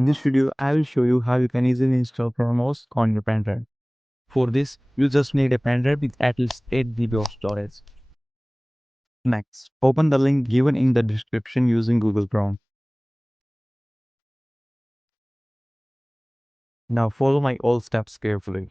In this video, I will show you how you can easily install promos on your Pendrive. For this, you just need a Pendrive with at least 8 GB of storage. Next, open the link given in the description using Google Chrome. Now follow my all steps carefully.